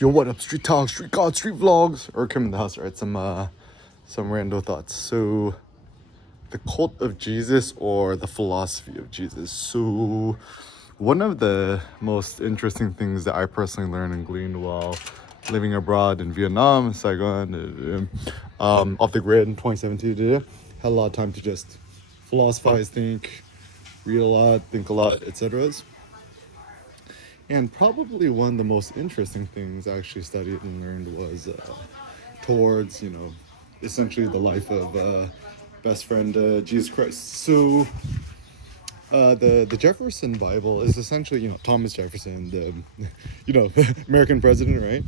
Yo, what up, street talk, street god, street vlogs, or come in the house, right? Some random thoughts. So, the cult of Jesus or the philosophy of Jesus. So, one of the most interesting things that I personally learned and gleaned while living abroad in Vietnam, Saigon, off the grid in 2017, had a lot of time to just philosophize, think, read a lot, think a lot, etc. And probably one of the most interesting things I actually studied and learned was towards, essentially the life of best friend Jesus Christ. So the Jefferson Bible is essentially, Thomas Jefferson, the, American president, right?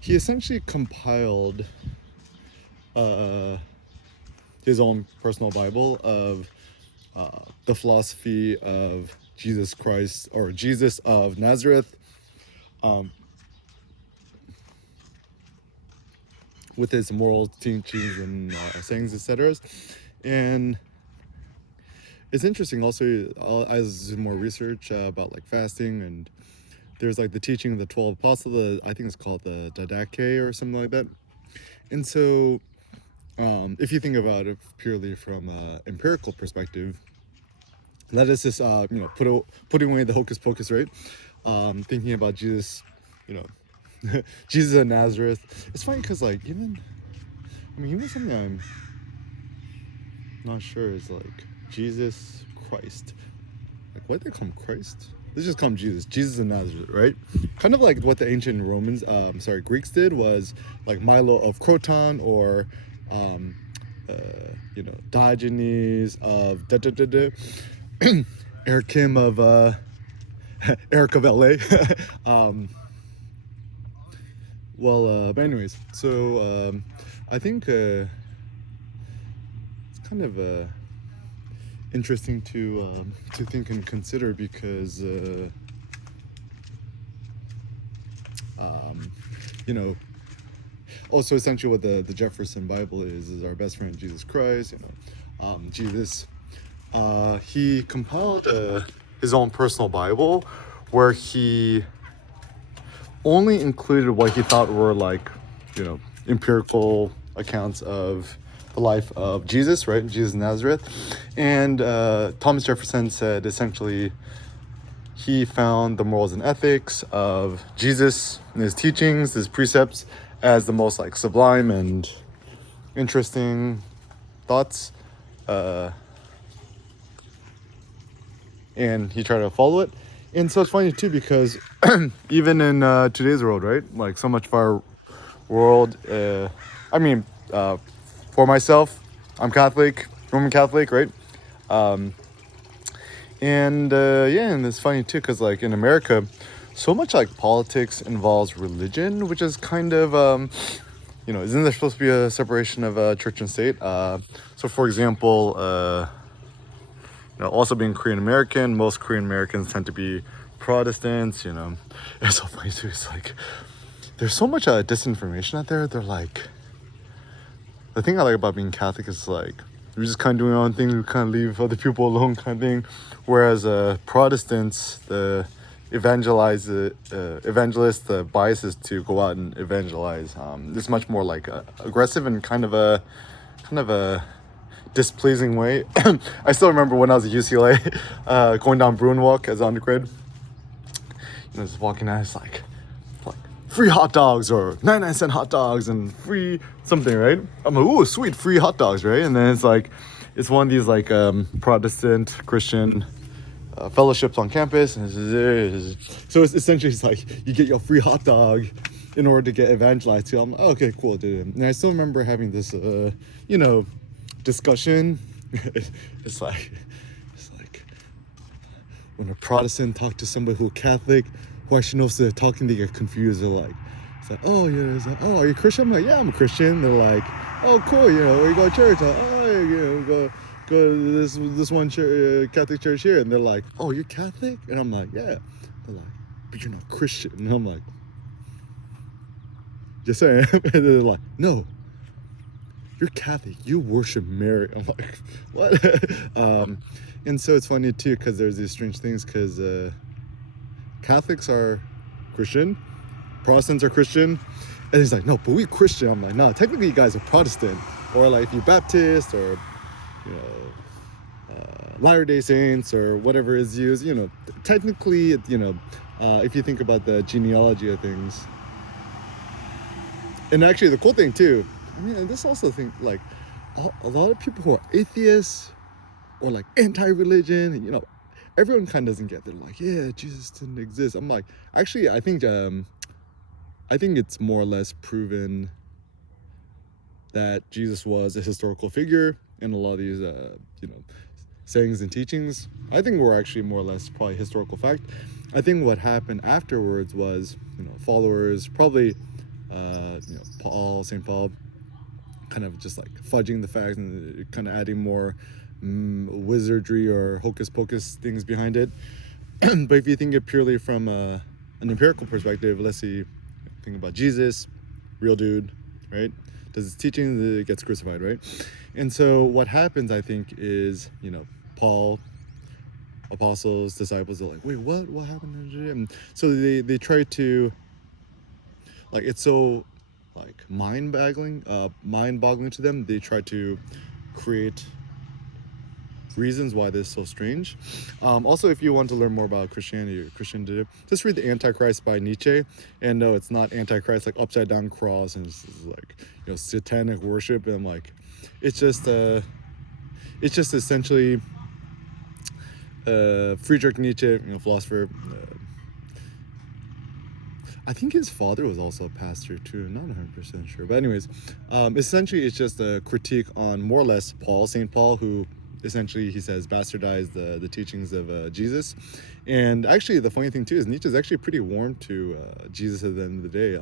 He essentially compiled his own personal Bible of the philosophy of Jesus Christ, or Jesus of Nazareth, with his moral teachings and sayings, etc. And it's interesting also, as more research about like fasting, and there's like the teaching of the 12 apostles, I think it's called the Didache or something like that. And so if you think about it purely from an empirical perspective, let us just putting away the hocus pocus, right? Thinking about Jesus, Jesus of Nazareth. It's funny because like even something I'm not sure is like Jesus Christ. Like, why they call him Christ? Let's just call him Jesus. Jesus of Nazareth, right? Kind of like what the ancient Greeks did was like Milo of Croton, or Diogenes of Eric Kim of Eric of LA. But anyways, so I think it's kind of interesting to think and consider, because also essentially what the Jefferson Bible is our best friend Jesus Christ. Jesus, he compiled his own personal Bible, where he only included what he thought were like, empirical accounts of the life of Jesus, right? Jesus of Nazareth. And Thomas Jefferson said essentially he found the morals and ethics of Jesus and his teachings, his precepts, as the most like sublime and interesting thoughts. And he tried to follow it. And so it's funny too, because even in today's world, right? Like so much of our world, for myself, I'm Catholic, Roman Catholic, right? And it's funny too, because like in America, so much like politics involves religion, which is kind of, isn't there supposed to be a separation of church and state? So for example, also being Korean American, most Korean Americans tend to be Protestants. It's so funny too. It's like there's so much disinformation out there. They're like, the thing I like about being Catholic is like we just kind of doing our own thing. We kind of leave other people alone, kind of thing. Whereas Protestants, the evangelist, the bias is to go out and evangelize. It's much more like aggressive and kind of a displeasing way. I still remember when I was at UCLA, going down Bruin Walk as an undergrad. Just walking out, it's like free hot dogs, or 99-cent hot dogs, and free something, right? I'm like, ooh, sweet, free hot dogs, right? And then it's like, it's one of these like Protestant Christian fellowships on campus. So it's essentially, it's like you get your free hot dog in order to get evangelized to. I'm like, okay, cool, dude. And I still remember having this, discussion. It's like when a Protestant talk to somebody who's Catholic, who actually knows they're talking, they get confused. They're like, oh yeah, it's like, oh, are you Christian? I'm like, yeah, I'm a Christian. They're like, oh cool, where you go to church? Like, oh, go to this one church, Catholic church here. And they're like, oh, you're Catholic? And I'm like, yeah. They're like, but you're not Christian. And I'm like, just saying. And they're like, no, you're Catholic, you worship Mary. I'm like, what? And so it's funny too, because there's these strange things, because Catholics are Christian, Protestants are Christian. And he's like, no, but we Christian. I'm like, no, technically you guys are Protestant. Or like if you're Baptist or, you know, Latter-day Saints or whatever is used, you know, technically, you know, if you think about the genealogy of things. And actually the cool thing too, I mean, this also thing, like a lot of people who are atheists or like anti-religion, you know, everyone kind of doesn't get. They're like, yeah, Jesus didn't exist. I'm like, actually, I think it's more or less proven that Jesus was a historical figure, and a lot of these, you know, sayings and teachings, I think were actually more or less probably historical fact. I think what happened afterwards was, you know, followers probably, you know, St. Paul, kind of just like fudging the facts and kind of adding more wizardry or hocus pocus things behind it. But if you think it purely from an empirical perspective, let's see, think about Jesus, real dude, right? Does his teaching, gets crucified, right? And so what happens, I think, is, you know, Paul, apostles, disciples are like, wait, what happened to him? So they try to, like, it's so like mind-boggling to them. They try to create reasons why this is so strange. Also, if you want to learn more about Christianity or Christian, just read The Antichrist by Nietzsche. And no, it's not Antichrist like upside down cross and it's like, you know, satanic worship. And like, it's just essentially Friedrich Nietzsche, you know, philosopher. I think his father was also a pastor too. Not 100% sure, but anyways, essentially it's just a critique on more or less St. Paul, who essentially, he says, bastardized the teachings of Jesus. And actually, the funny thing too is Nietzsche is actually pretty warm to Jesus at the end of the day.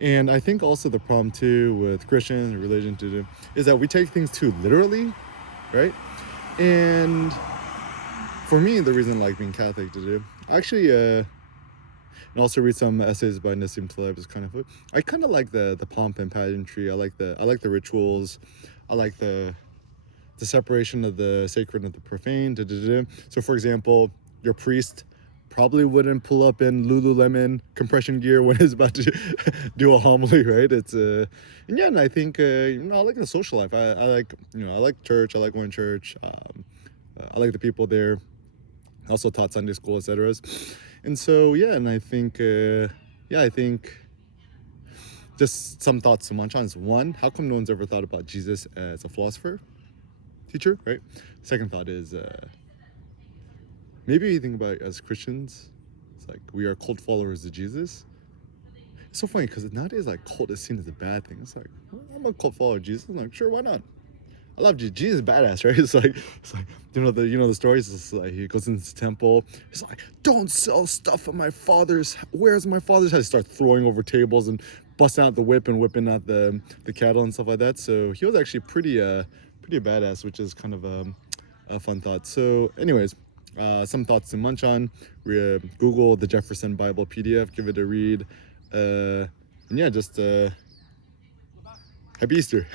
And I think also the problem too with Christian religion is that we take things too literally, right? And for me, the reason I like being Catholic actually, and also read some essays by Nassim Taleb is kind of, I kind of like the pomp and pageantry. I like the rituals. I like the separation of the sacred and the profane. So for example, your priest probably wouldn't pull up in Lululemon compression gear when he's about to do a homily, right? It's and yeah, and I think you know, I like the social life. I like, you know, I like church. I like going to church. I like the people there. I also taught Sunday school, etc. And so yeah, and I think I think just some thoughts to munch on is, one, how come no one's ever thought about Jesus as a philosopher, teacher, right? Second thought is maybe you think about it as Christians, it's like we are cult followers of Jesus. It's so funny because nowadays like cult is seen as a bad thing. It's like, well, I'm a cult follower of Jesus. I'm like, sure, why not? I love Jesus. Jesus is badass, right? It's like you know the stories. It's like he goes into the temple. He's like, don't sell stuff at my father's. Where's my father's house? He starts throwing over tables and busting out the whip and whipping out the cattle and stuff like that. So he was actually pretty badass, which is kind of a fun thought. So anyways, some thoughts to munch on. Google the Jefferson Bible PDF. Give it a read. And yeah, just happy Easter.